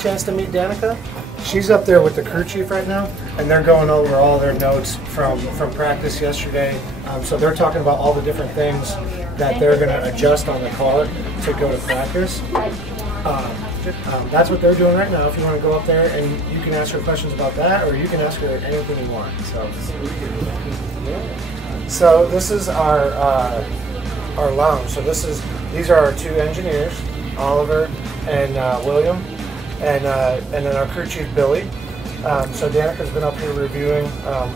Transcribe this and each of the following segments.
chance to meet Danica, she's up there with the crew chief right now, and they're going over all their notes from practice yesterday. So they're talking about all the different things that they're going to adjust on the car to go to practice. That's what they're doing right now. If you want to go up there, and you can ask her questions about that, or you can ask her anything you want. So this is our lounge. So these are our two engineers, Oliver and William, and then our crew chief Billy. So Danica's been up here reviewing,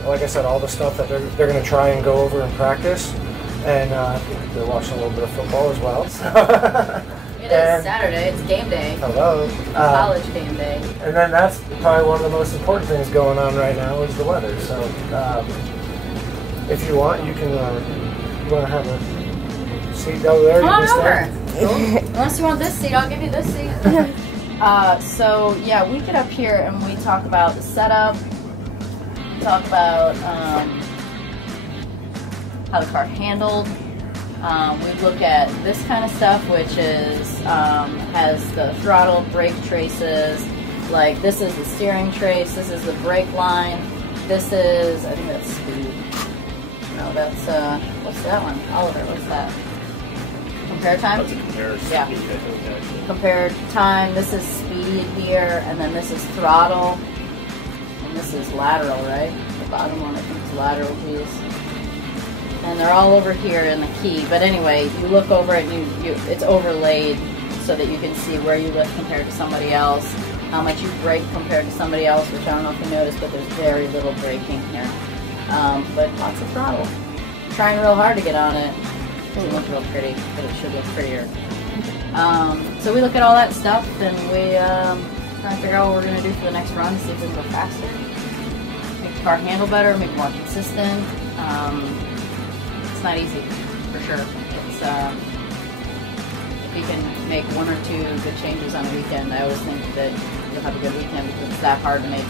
like I said, all the stuff that they're going to try and go over in practice, and they're watching a little bit of football as well. It is Saturday. It's game day. Hello. College game day. And then that's probably one of the most important things going on right now is the weather. So if you want, you can. You want to have a seat over there? Come on over. Unless you want this seat, I'll give you this seat. So yeah, we get up here and we talk about the setup. Talk about how the car handled. We look at this kind of stuff, which is has the throttle, brake traces. Like this is the steering trace. This is the brake line. This is, I think that's speed. No, that's what's that one? Oliver, what's that? Compare time. That's a comparison. Yeah. Compare time. This is speed here, and then this is throttle, and this is lateral, right? The bottom one, I think, is lateral piece. And they're all over here in the key. But anyway, you look over it and it's overlaid so that you can see where you lift compared to somebody else, how much you brake compared to somebody else, which I don't know if you noticed, but there's very little braking here. But lots of throttle. Trying real hard to get on it. It doesn't look real pretty, but it should look prettier. So we look at all that stuff and we try and figure out what we're going to do for the next run, see if we can go faster, make the car handle better, make it more consistent. Not easy, for sure. It's if you can make one or two good changes on a weekend, I always think that you'll have a good weekend because it's that hard to make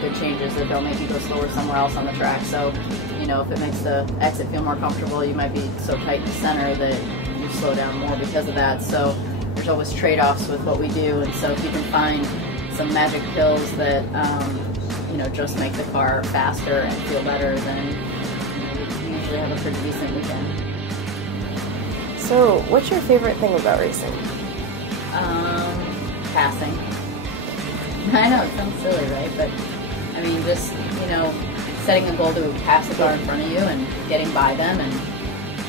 good changes that don't make you go slower somewhere else on the track. So, you know, if it makes the exit feel more comfortable, you might be so tight in the center that you slow down more because of that. So there's always trade-offs with what we do, and so if you can find some magic pills that you know, just make the car faster and feel better, then have a pretty decent weekend. So, what's your favorite thing about racing? Passing. I know, it sounds silly, right? But, I mean, just, you know, setting a goal to pass the car in front of you and getting by them and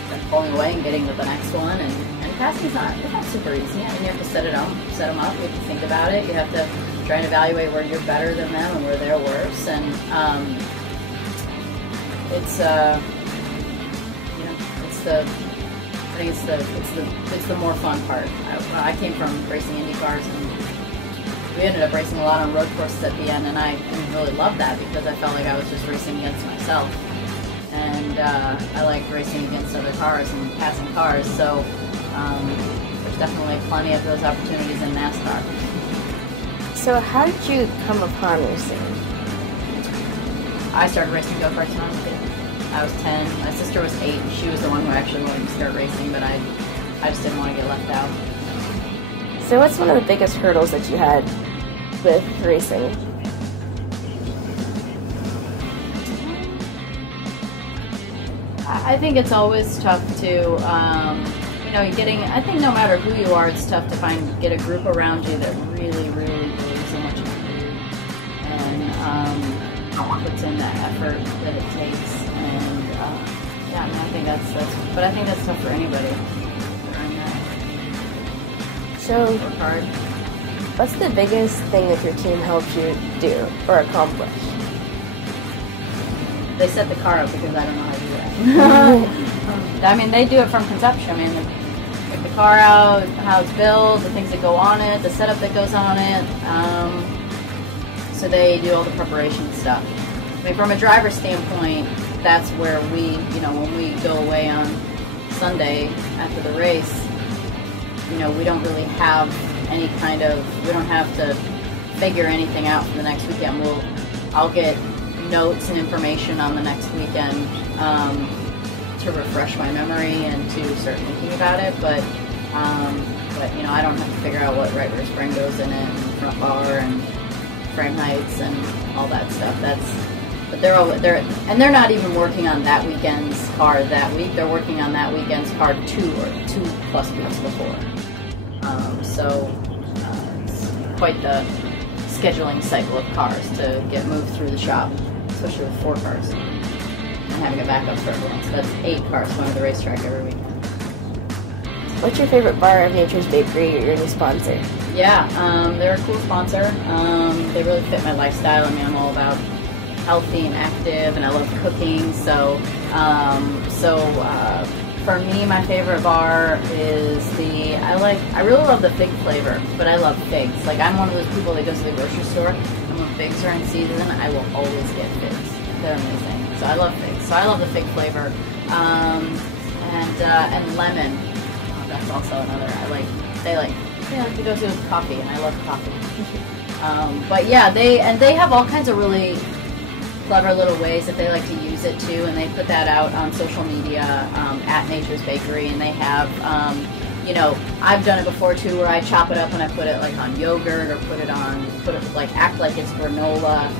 then pulling away and getting to the next one. And passing's not super easy. I mean, you have to set them up, you have to think about it, you have to try and evaluate where you're better than them and where they're worse. And, I think it's the more fun part. I came from racing Indy cars, and we ended up racing a lot on road courses at the end, and I really loved that because I felt like I was just racing against myself, and I liked racing against other cars and passing cars. So there's definitely plenty of those opportunities in NASCAR. So how did you come upon racing? I started racing go-karts when I was a kid. I was 10. My sister was 8. And she was the one who actually wanted to start racing, but I just didn't want to get left out. So what's one of the biggest hurdles that you had with racing? I think it's always tough to, you know, I think no matter who you are, it's tough to get a group around you that really, really believes so much in you and puts in that effort that it takes. And yeah, I mean, I think but I think that's tough for anybody. So, work hard. What's the biggest thing that your team helped you do or accomplish? They set the car up because I don't know how to do that. I mean, they do it from conception. I mean, they pick the car out, how it's built, the things that go on it, the setup that goes on it. So they do all the preparation stuff. I mean, from a driver's standpoint, that's where we, you know, when we go away on Sunday after the race, you know, we don't really have any kind of, we don't have to figure anything out for the next weekend. I'll get notes and information on the next weekend to refresh my memory and to start thinking about it, but but you know, I don't have to figure out what right rear spring goes in it, and front bar, and frame heights, and all that stuff. But they're not even working on that weekend's car that week. They're working on that weekend's car 2 or 2+ weeks before. So it's quite the scheduling cycle of cars to get moved through the shop, especially with 4 cars, and having a backup for everyone. So that's 8 cars going to the racetrack every weekend. What's your favorite bar of Nature's Bakery or your new sponsor? Yeah, they're a cool sponsor. They really fit my lifestyle. I mean, I'm all about healthy and active, and I love cooking. So for me, my favorite bar is I really love the fig flavor, but I love figs. Like, I'm one of those people that goes to the grocery store, and when figs are in season, I will always get figs. They're amazing. So I love figs. So I love the fig flavor, and lemon. Oh, that's also another. They like to go to coffee, and I love coffee. But yeah, they have all kinds of really clever little ways that they like to use it too, and they put that out on social media at Nature's Bakery, and they have, you know, I've done it before too, where I chop it up and I put it like on yogurt, or act like it's granola.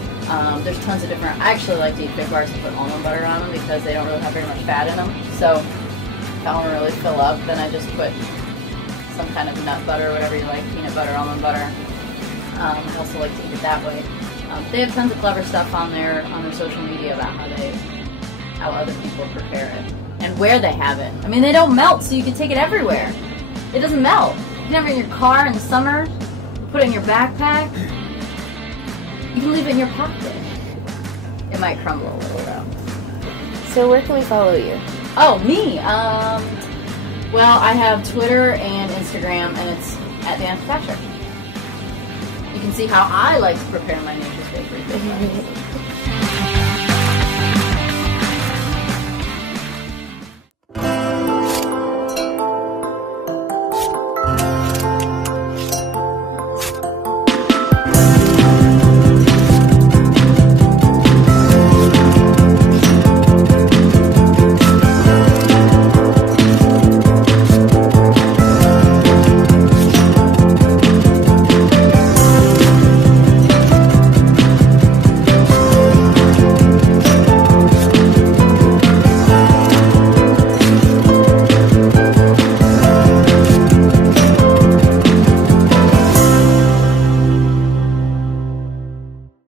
There's tons of different. I actually like to eat fig bars and put almond butter on them because they don't really have very much fat in them. So if I want to really fill up, then I just put some kind of nut butter, whatever you like, peanut butter, almond butter. I also like to eat it that way. They have tons of clever stuff on their social media about how other people prepare it and where they have it. I mean, they don't melt, so you can take it everywhere. It doesn't melt. You can have it in your car in the summer, put it in your backpack. You can leave it in your pocket. It might crumble a little though. So where can we follow you? Oh, me? Well, I have Twitter and Instagram, and it's at Danica Patrick. You can see how I like to prepare my Nature's Bakery.